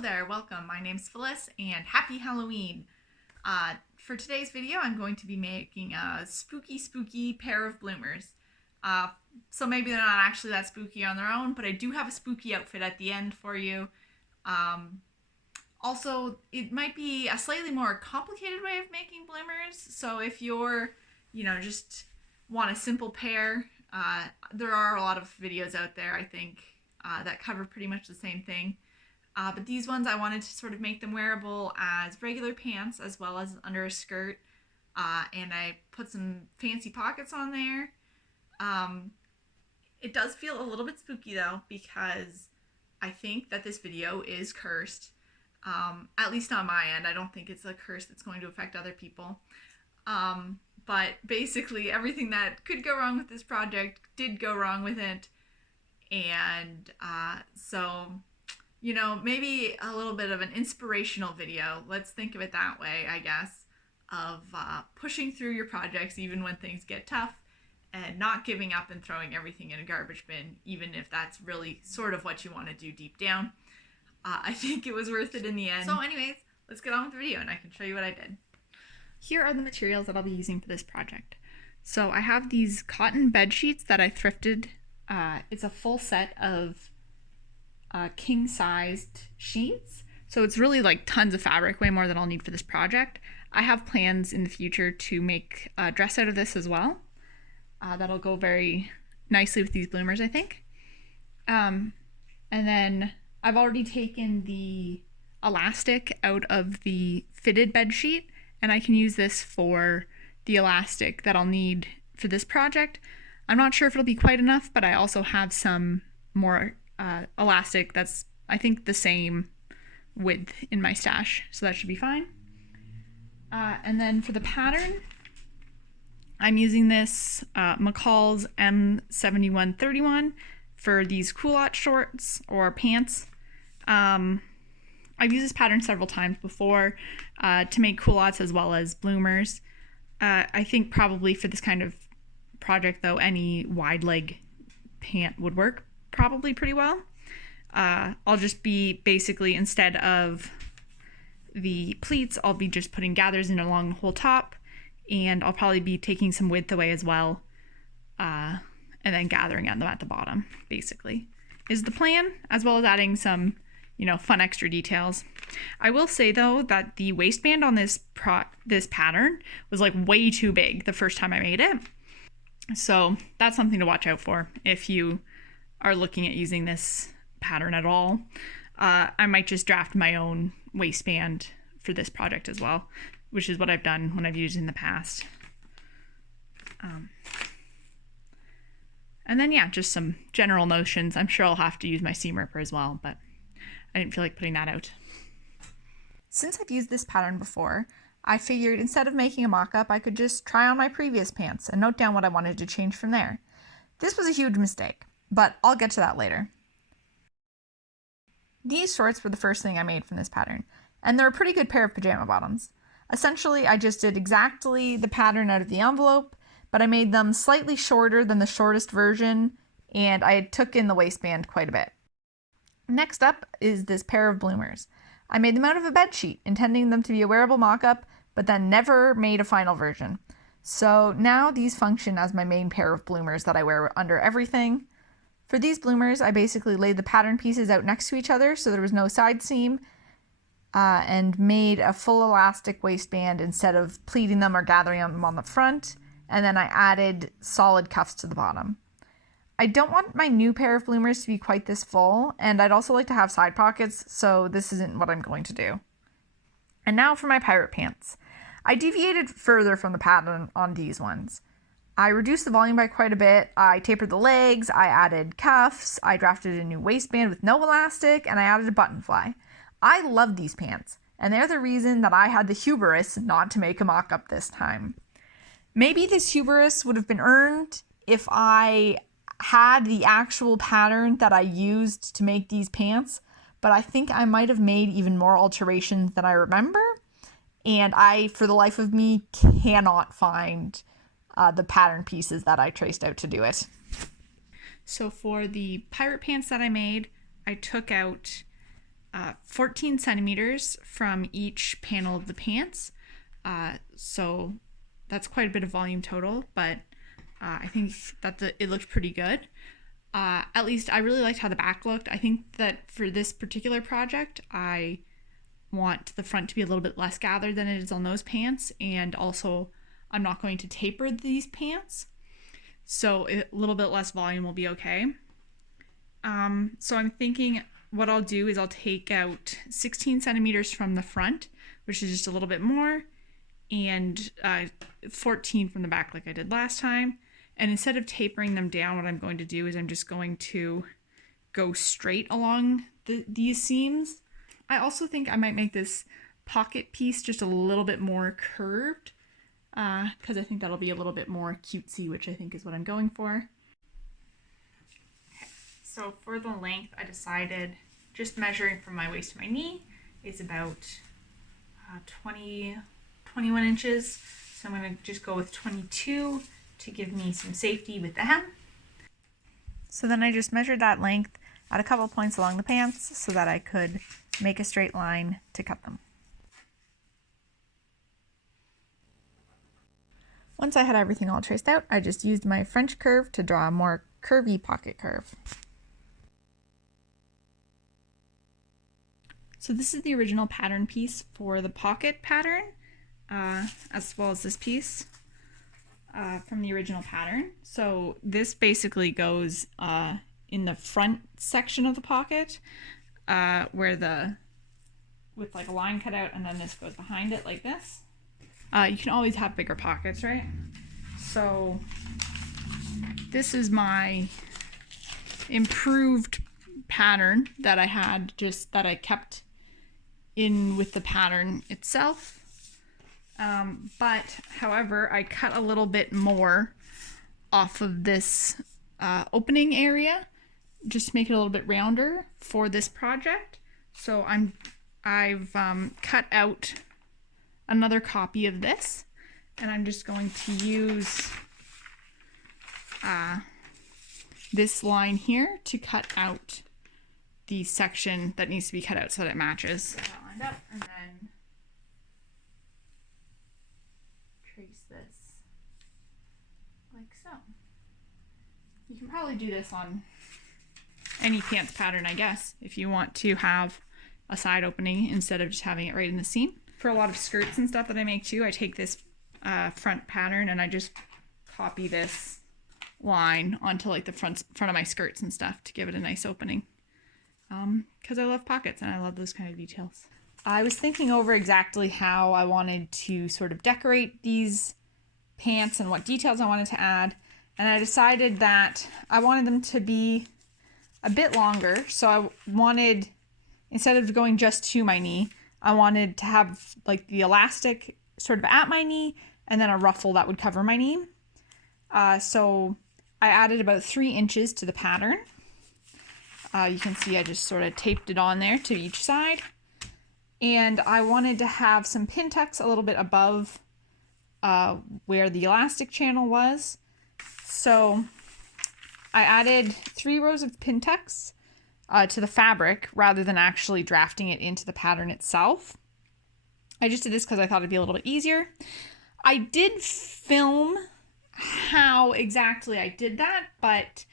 there, welcome. My name's Phyllis and happy Halloween. For today's video, I'm going to be making a spooky pair of bloomers. So maybe they're not actually that spooky on their own, but I do have a spooky outfit at the end for you. Also, it might be a slightly more complicated way of making bloomers. So if you're, just want a simple pair, there are a lot of videos out there, I think, that cover pretty much the same thing. But these ones I wanted to sort of make them wearable as regular pants as well as under a skirt. And I put some fancy pockets on there. It does feel a little bit spooky though, because I think that this video is cursed. At least on my end. I don't think it's a curse that's going to affect other people. But basically everything that could go wrong with this project did go wrong with it. And so, maybe a little bit of an inspirational video. Let's think of it that way, I guess, of pushing through your projects even when things get tough and not giving up and throwing everything in a garbage bin, even if that's really sort of what you want to do deep down. I think it was worth it in the end. So anyways, let's get on with the video and I can show you what I did. Here are the materials that I'll be using for this project. So I have these cotton bed sheets that I thrifted. It's a full set of king-sized sheets. So it's really like tons of fabric, way more than I'll need for this project. I have plans in the future to make a dress out of this as well. That'll go very nicely with these bloomers, I think. And then I've already taken the elastic out of the fitted bed sheet, and I can use this for the elastic that I'll need for this project. I'm not sure if it'll be quite enough, but I also have some more elastic that's, I think, the same width in my stash, so that should be fine. And then for the pattern, I'm using this McCall's M7131 for these culotte shorts or pants. I've used this pattern several times before to make culottes as well as bloomers. I think probably for this kind of project though, any wide leg pant would work probably pretty well. I'll just be basically, instead of the pleats, I'll be just putting gathers in along the whole top, and I'll probably be taking some width away as well, and then gathering on them at the bottom, basically, is the plan, as well as adding some, fun extra details. I will say though that the waistband on this pattern was like way too big the first time I made it. So that's something to watch out for if you are looking at using this pattern at all. I might just draft my own waistband for this project as well, which is what I've done when I've used in the past. And then, yeah, just some general notions. I'm sure I'll have to use my seam ripper as well, but I didn't feel like putting that out. Since I've used this pattern before, I figured instead of making a mock-up, I could just try on my previous pants and note down what I wanted to change from there. This was a huge mistake, but I'll get to that later. These shorts were the first thing I made from this pattern, and they're a pretty good pair of pajama bottoms. Essentially, I just did exactly the pattern out of the envelope, but I made them slightly shorter than the shortest version, and I took in the waistband quite a bit. Next up is this pair of bloomers. I made them out of a bed sheet, intending them to be a wearable mock-up, but then never made a final version. So now these function as my main pair of bloomers that I wear under everything. For these bloomers, I basically laid the pattern pieces out next to each other so there was no side seam, and made a full elastic waistband instead of pleating them or gathering them on the front, and then I added solid cuffs to the bottom. I don't want my new pair of bloomers to be quite this full, and I'd also like to have side pockets, so this isn't what I'm going to do. And now for my pirate pants. I deviated further from the pattern on these ones. I reduced the volume by quite a bit, I tapered the legs, I added cuffs, I drafted a new waistband with no elastic, and I added a button fly. I love these pants, and they're the reason that I had the hubris not to make a mock-up this time. Maybe this hubris would have been earned if I had the actual pattern that I used to make these pants, but I think I might have made even more alterations than I remember, and I, for the life of me, cannot find the pattern pieces that I traced out to do it. So for the pirate pants that I made, I took out 14 centimeters from each panel of the pants. So that's quite a bit of volume total, but I think that it looked pretty good. At least I really liked how the back looked. I think that for this particular project, I want the front to be a little bit less gathered than it is on those pants, and also I'm not going to taper these pants, so a little bit less volume will be okay. So I'm thinking what I'll do is I'll take out 16 centimeters from the front, which is just a little bit more, and 14 from the back like I did last time. And instead of tapering them down, what I'm going to do is I'm just going to go straight along these seams. I also think I might make this pocket piece just a little bit more curved, because I think that'll be a little bit more cutesy, which I think is what I'm going for. Okay, so for the length, I decided just measuring from my waist to my knee is about 21 inches. So I'm going to just go with 22 to give me some safety with the hem. So then I just measured that length at a couple points along the pants so that I could make a straight line to cut them. Once I had everything all traced out, I just used my French curve to draw a more curvy pocket curve. So this is the original pattern piece for the pocket pattern, as well as this piece from the original pattern. So this basically goes in the front section of the pocket, with like a line cut out, and then this goes behind it like this. You can always have bigger pockets, right? So this is my improved pattern that I had, just that I kept in with the pattern itself. But however, I cut a little bit more off of this opening area just to make it a little bit rounder for this project. So I've cut out another copy of this, and I'm just going to use this line here to cut out the section that needs to be cut out so that it matches. So that lined up, and then trace this like so. You can probably do this on any pants pattern, I guess, if you want to have a side opening instead of just having it right in the seam. For a lot of skirts and stuff that I make too, I take this front pattern and I just copy this line onto like the front of my skirts and stuff to give it a nice opening. Because I love pockets and I love those kind of details. I was thinking over exactly how I wanted to sort of decorate these pants and what details I wanted to add, and I decided that I wanted them to be a bit longer. So I wanted, instead of going just to my knee, I wanted to have like the elastic sort of at my knee and then a ruffle that would cover my knee. So I added about 3 inches to the pattern. You can see I just sort of taped it on there to each side. And I wanted to have some pin tucks a little bit above where the elastic channel was. So I added 3 rows of pin tucks to the fabric rather than actually drafting it into the pattern itself. I just did this because I thought it'd be a little bit easier. I did film how exactly I did that, but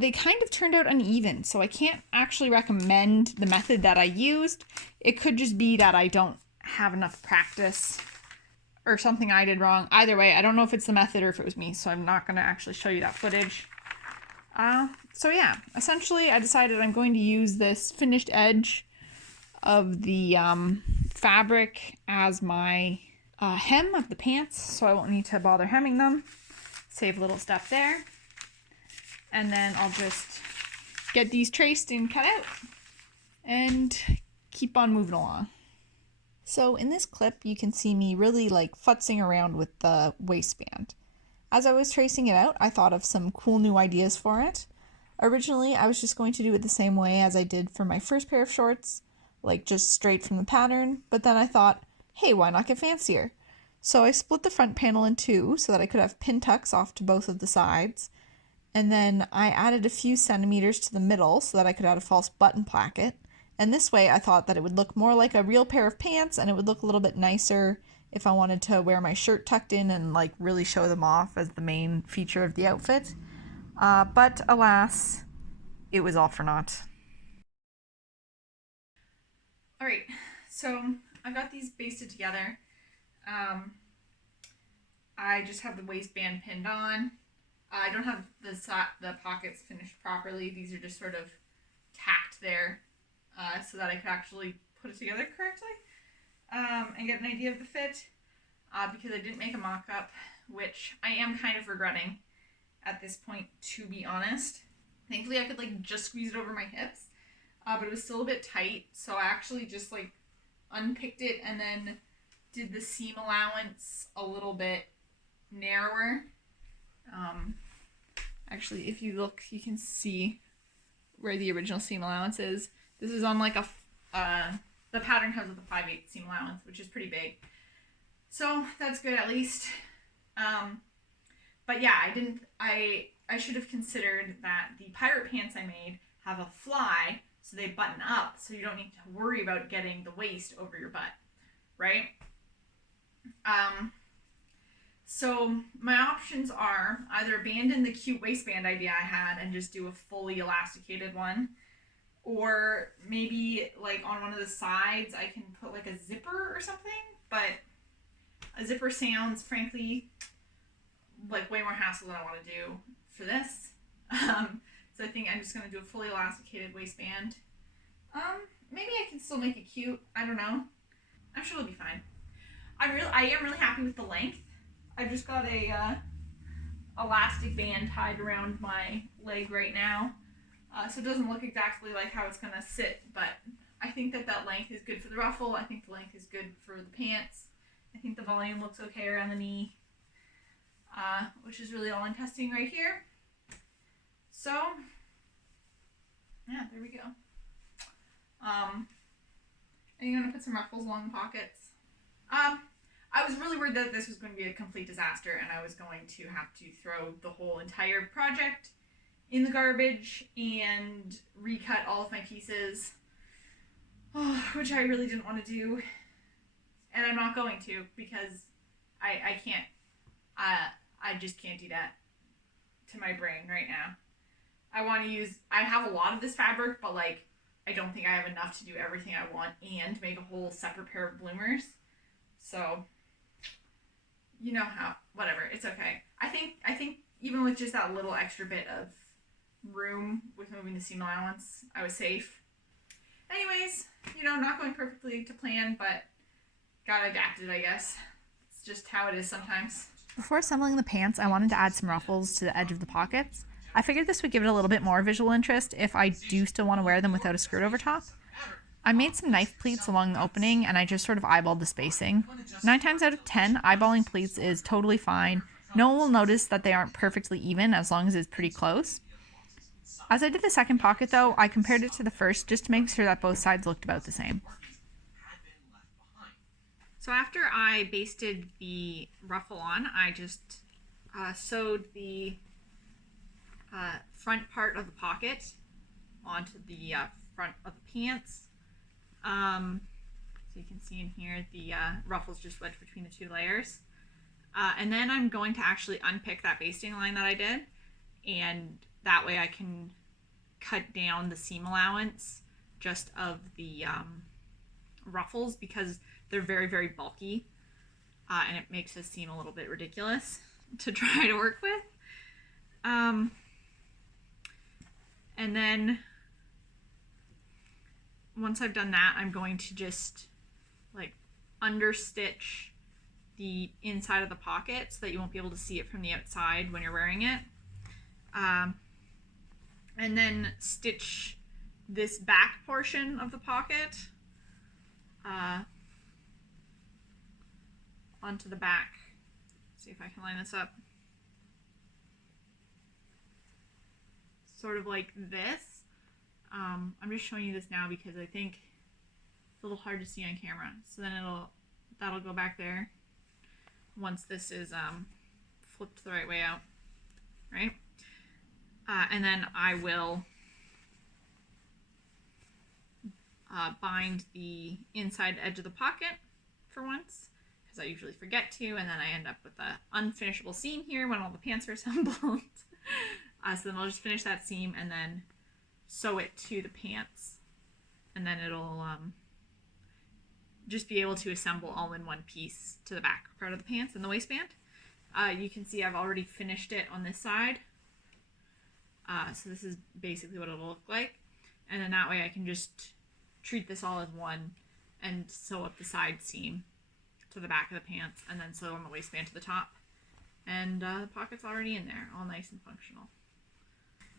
they kind of turned out uneven, so I can't actually recommend the method that I used. It could just be that I don't have enough practice or something I did wrong. Either way, I don't know if it's the method or if it was me, so I'm not going to actually show you that footage. So yeah, essentially I decided I'm going to use this finished edge of the fabric as my hem of the pants, so I won't need to bother hemming them. Save a little step there. And then I'll just get these traced and cut out and keep on moving along. So in this clip, you can see me really like futzing around with the waistband. As I was tracing it out, I thought of some cool new ideas for it. Originally, I was just going to do it the same way as I did for my first pair of shorts, like just straight from the pattern, but then I thought, hey, why not get fancier? So I split the front panel in 2 so that I could have pin tucks off to both of the sides. And then I added a few centimeters to the middle so that I could add a false button placket. And this way I thought that it would look more like a real pair of pants, and it would look a little bit nicer if I wanted to wear my shirt tucked in and like really show them off as the main feature of the outfit. But alas, it was all for naught. All right, so I've got these basted together. I just have the waistband pinned on. I don't have the pockets finished properly. These are just sort of tacked there so that I could actually put it together correctly and get an idea of the fit because I didn't make a mock-up, which I am kind of regretting at this point, to be honest. Thankfully, I could like just squeeze it over my hips, but it was still a bit tight, so I actually just like unpicked it and then did the seam allowance a little bit narrower. Actually, if you look, you can see where the original seam allowance is. This is on like the pattern comes with a 5/8 seam allowance, which is pretty big. So that's good at least. But yeah, I should have considered that the pirate pants I made have a fly, so they button up, so you don't need to worry about getting the waist over your butt, right? So my options are either abandon the cute waistband idea I had and just do a fully elasticated one, or maybe like on one of the sides I can put like a zipper or something, but a zipper sounds frankly like way more hassle than I want to do for this. So I think I'm just going to do a fully elasticated waistband. Maybe I can still make it cute. I don't know. I'm sure it'll be fine. I am really happy with the length. I've just got a elastic band tied around my leg right now, so it doesn't look exactly like how it's gonna sit, but I think that length is good for the ruffle. I think the length is good for the pants. I think the volume looks okay around the knee, which is really all I'm testing right here. So, yeah, there we go. And you're gonna put some ruffles along the pockets. I was really worried that this was going to be a complete disaster and I was going to have to throw the whole entire project in the garbage and recut all of my pieces, which I really didn't want to do. And I'm not going to because I can't. I just can't do that to my brain right now. I have a lot of this fabric, but like I don't think I have enough to do everything I want and make a whole separate pair of bloomers. So, you know how, whatever, it's okay. I think even with just that little extra bit of room with moving the seam allowance, I was safe. Anyways, not going perfectly to plan, but gotta adapt it, I guess. It's just how it is sometimes. Before assembling the pants, I wanted to add some ruffles to the edge of the pockets. I figured this would give it a little bit more visual interest if I do still want to wear them without a skirt over top. I made some knife pleats along the opening and I just sort of eyeballed the spacing. 9 times out of 10, eyeballing pleats is totally fine. No one will notice that they aren't perfectly even as long as it's pretty close. As I did the second pocket though, I compared it to the first just to make sure that both sides looked about the same. So after I basted the ruffle on, I just sewed the front part of the pocket onto the front of the pants. So you can see in here the ruffles just wedged between the two layers. And then I'm going to actually unpick that basting line that I did, and that way I can cut down the seam allowance just of the ruffles because they're very, very bulky, and it makes this seem a little bit ridiculous to try to work with. And then once I've done that, I'm going to just like understitch the inside of the pocket so that you won't be able to see it from the outside when you're wearing it. And then stitch this back portion of the pocket onto the back. See if I can line this up. Sort of like this. I'm just showing you this now because I think it's a little hard to see on camera. So then that'll go back there once this is flipped the right way out, right? And then I will bind the inside edge of the pocket for once, because I usually forget to, and then I end up with an unfinishable seam here when all the pants are assembled. So then I'll just finish that seam and then sew it to the pants, and then it'll just be able to assemble all in one piece to the back part of the pants and the waistband. You can see I've already finished it on this side. So this is basically what it'll look like. And then that way I can just treat this all as one and sew up the side seam to the back of the pants, and then sew on the waistband to the top. And the pocket's already in there, all nice and functional.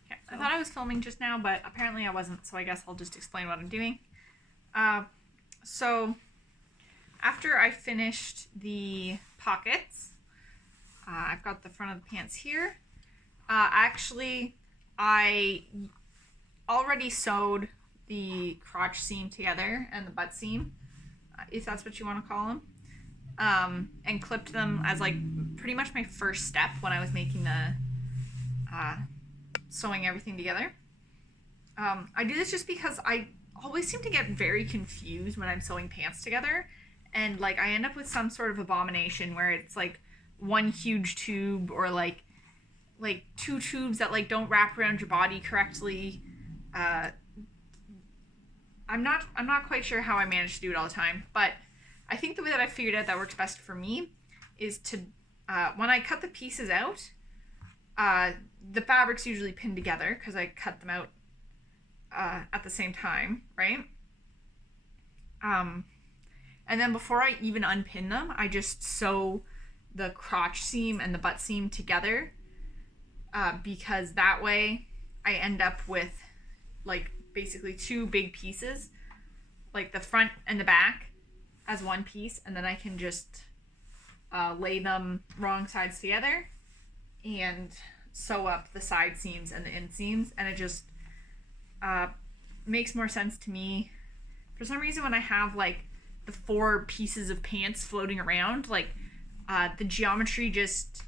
Okay, so I thought I was filming just now, but apparently I wasn't, so I guess I'll just explain what I'm doing. So after I finished the pockets, I've got the front of the pants here. Actually, I already sewed the crotch seam together and the butt seam, if that's what you want to call them, and clipped them as like pretty much my first step when I was making the sewing everything together. I do this just because I always seem to get very confused when I'm sewing pants together, and like I end up with some sort of abomination where it's like one huge tube, or like two tubes that like don't wrap around your body correctly. I'm not quite sure how I manage to do it all the time, but I think the way that I figured out that works best for me is to when I cut the pieces out, the fabric's usually pinned together because I cut them out at the same time, right? And then before I even unpin them, I just sew the crotch seam and the butt seam together, because that way I end up with like basically two big pieces, like the front and the back as one piece, and then I can just lay them wrong sides together and sew up the side seams and the inseams, and it just makes more sense to me. For some reason, when I have like the 4 pieces of pants floating around, like the geometry just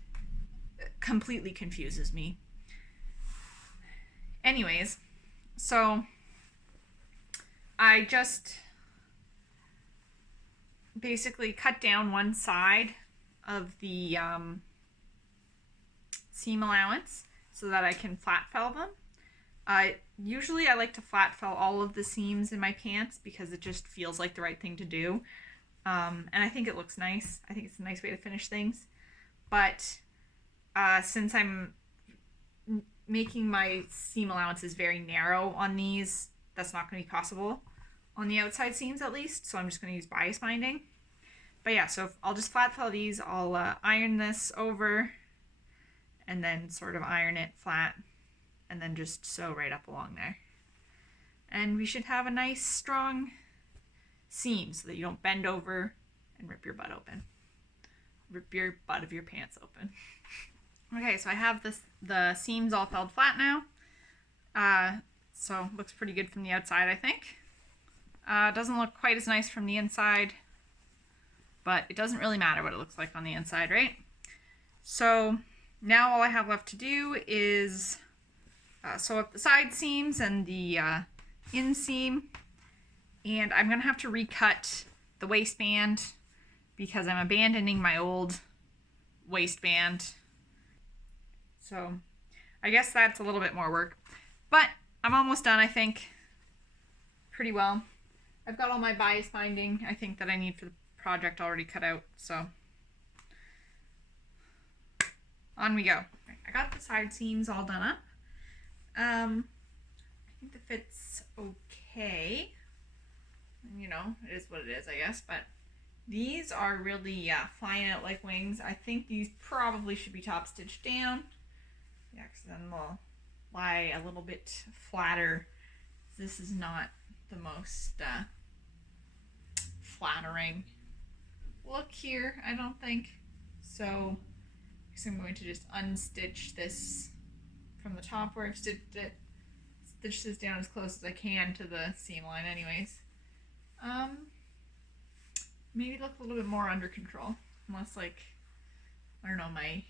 completely confuses me. Anyways, so I just basically cut down one side of the seam allowance so that I can flat fell them. Usually I like to flat fell all of the seams in my pants because it just feels like the right thing to do. And I think it looks nice. I think it's a nice way to finish things. But since I'm making my seam allowances very narrow on these, that's not going to be possible on the outside seams at least. So I'm just going to use bias binding. But yeah, so I'll just flat fell these. I'll iron this over and then sort of iron it flat, and then just sew right up along there. And we should have a nice strong seam so that you don't bend over and rip your butt open. Rip your butt of your pants open. Okay, so I have the seams all felled flat now. So looks pretty good from the outside, I think. Doesn't look quite as nice from the inside, but it doesn't really matter what it looks like on the inside, right? So now all I have left to do is sew up the side seams and the inseam, and I'm gonna have to recut the waistband because I'm abandoning my old waistband. So I guess that's a little bit more work, but I'm almost done, I think, pretty well. I've got all my bias binding, I think, that I need for the project already cut out, so on we go. I got the side seams all done up. I think the fit's okay. You know, it is what it is, I guess, but these are really flying out like wings. I think these probably should be top stitched down. Yeah, because then they'll lie a little bit flatter. This is not the most flattering look here, I don't think. So I guess I'm going to just unstitch this from the top where I've stitched it. Stitch this down as close as I can to the seam line anyways. Maybe look a little bit more under control. Unless, like, I don't know, my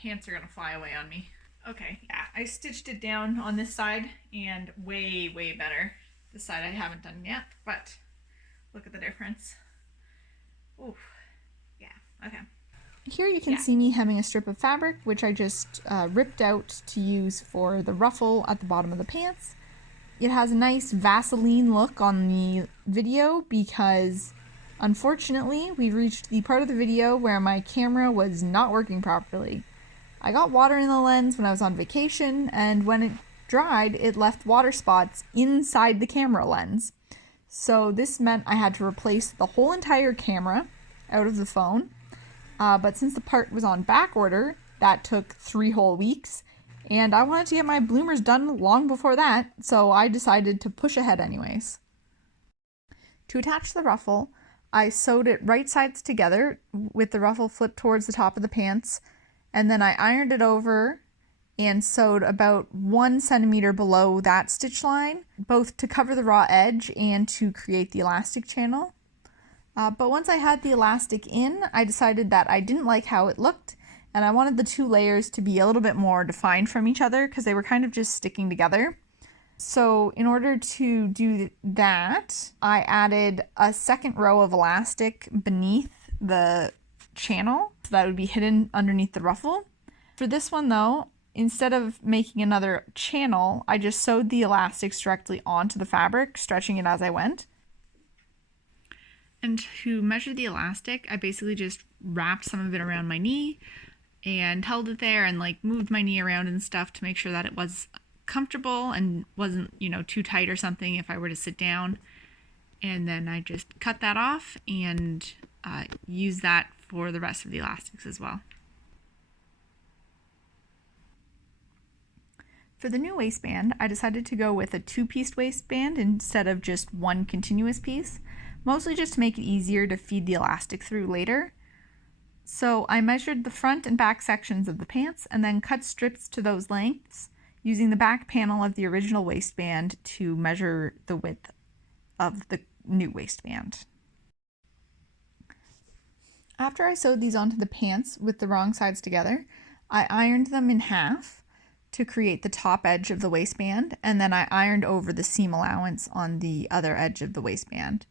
pants are gonna fly away on me. Okay, yeah, I stitched it down on this side, and way, way better. This side I haven't done yet, but look at the difference. Oof. Yeah, okay. Here you can see me hemming a strip of fabric, which I just ripped out to use for the ruffle at the bottom of the pants. It has a nice Vaseline look on the video because, unfortunately, we've reached the part of the video where my camera was not working properly. I got water in the lens when I was on vacation, and when it dried, it left water spots inside the camera lens. So this meant I had to replace the whole entire camera out of the phone. But since the part was on back order, that took 3 whole weeks. And I wanted to get my bloomers done long before that, so I decided to push ahead anyways. To attach the ruffle, I sewed it right sides together with the ruffle flipped towards the top of the pants, and then I ironed it over and sewed about 1 centimeter below that stitch line, both to cover the raw edge and to create the elastic channel. But once I had the elastic in, I decided that I didn't like how it looked, and I wanted the 2 layers to be a little bit more defined from each other because they were kind of just sticking together. So in order to do that, I added a second row of elastic beneath the channel so that would be hidden underneath the ruffle. For this one though, instead of making another channel, I just sewed the elastics directly onto the fabric, stretching it as I went. And to measure the elastic, I basically just wrapped some of it around my knee and held it there and like moved my knee around and stuff to make sure that it was comfortable and wasn't, you know, too tight or something if I were to sit down. And then I just cut that off and use that for the rest of the elastics as well. For the new waistband, I decided to go with a 2-piece waistband instead of just 1 continuous piece, mostly just to make it easier to feed the elastic through later. So I measured the front and back sections of the pants and then cut strips to those lengths, using the back panel of the original waistband to measure the width of the new waistband. After I sewed these onto the pants with the wrong sides together, I ironed them in half to create the top edge of the waistband, and then I ironed over the seam allowance on the other edge of the waistband.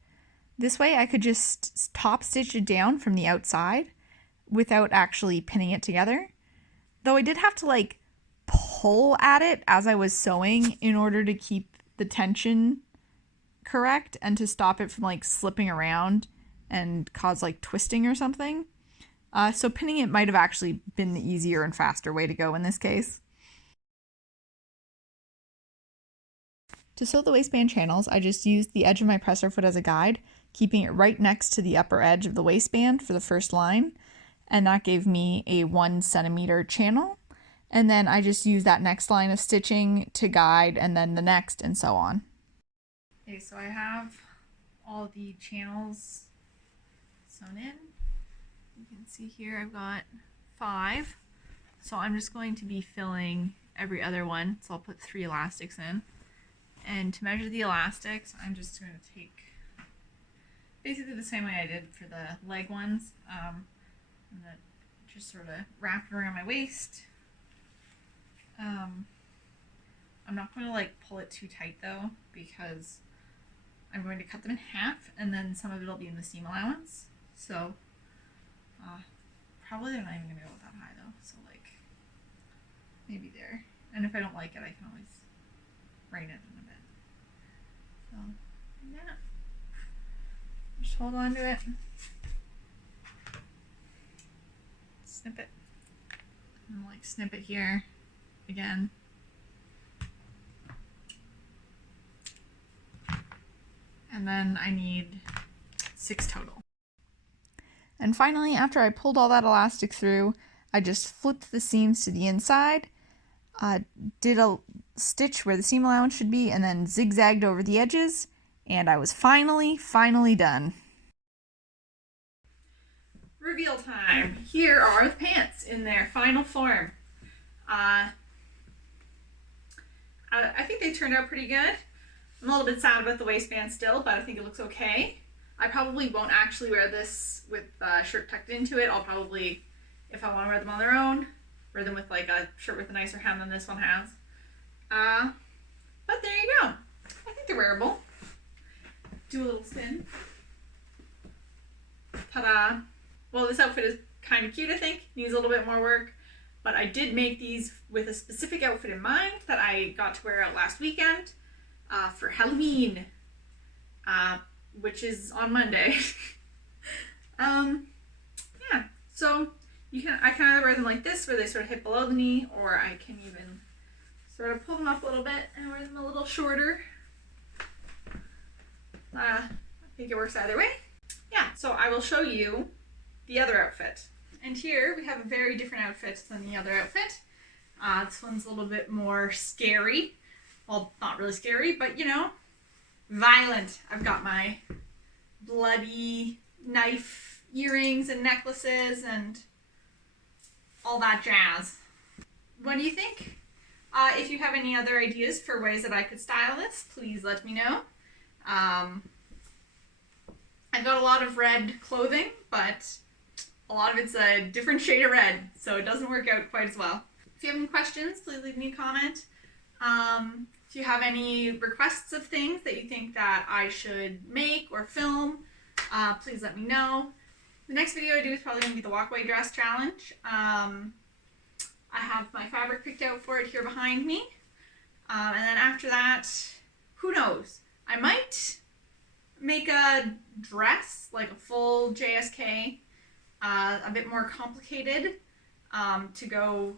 This way I could just top stitch it down from the outside without actually pinning it together. Though I did have to like pull at it as I was sewing in order to keep the tension correct and to stop it from like slipping around and cause like twisting or something. So pinning it might have actually been the easier and faster way to go in this case. To sew the waistband channels, I just used the edge of my presser foot as a guide, keeping it right next to the upper edge of the waistband for the first line, and that gave me a 1 centimeter channel. And then I just used that next line of stitching to guide, and then the next, and so on. Okay, so I have all the channels sewn in. You can see here I've got 5. So I'm just going to be filling every other one. So I'll put 3 elastics in. And to measure the elastics, I'm just going to take basically the same way I did for the leg ones. And then just sort of wrap it around my waist. I'm not going to like pull it too tight though, because I'm going to cut them in half, and then some of it will be in the seam allowance. So probably they're not even going to go that high though. So like maybe there. And if I don't like it, I can always braid it in a bit. So yeah, just hold on to it. Snip it. And like snip it here again. And then I need 6 total. And finally, after I pulled all that elastic through, I just flipped the seams to the inside, did a stitch where the seam allowance should be, and then zigzagged over the edges, and I was finally done. Reveal time. Here are the pants in their final form. I think they turned out pretty good. I'm a little bit sad about the waistband still, but I think it looks okay. I probably won't actually wear this with a shirt tucked into it. I'll probably, if I want to wear them on their own, wear them with like a shirt with a nicer hem than this one has. But there you go. I think they're wearable. do a little spin. Ta-da! Well, this outfit is kind of cute, I think. Needs a little bit more work. But I did make these with a specific outfit in mind that I got to wear out last weekend for Halloween, which is on Monday. Yeah, so I can either wear them like this, where they sort of hit below the knee, or I can even sort of pull them up a little bit and wear them a little shorter. I think it works either way. Yeah, so I will show you the other outfit. And here we have a very different outfit than the other outfit. This one's a little bit more scary. Well, not really scary, but you know, violent. I've got my bloody knife earrings and necklaces and all that jazz. What do you think? If you have any other ideas for ways that I could style this, please let me know. I've got a lot of red clothing, but a lot of it's a different shade of red, so it doesn't work out quite as well. If you have any questions, please leave me a comment. If you have any requests of things that you think that I should make or film, please let me know. The next video I do is probably going to be the walkway dress challenge. I have my fabric picked out for it here behind me. And then after that, who knows? I might make a dress, like a full JSK, a bit more complicated, to go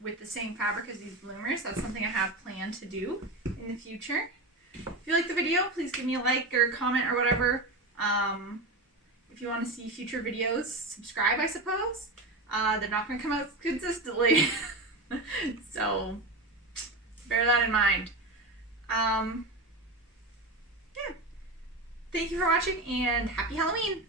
with the same fabric as these bloomers. That's something I have planned to do in the future. If you like the video, please give me a like or comment or whatever. If you want to see future videos, subscribe, I suppose. They're not going to come out consistently. So bear that in mind. Yeah. Thank you for watching and happy Halloween!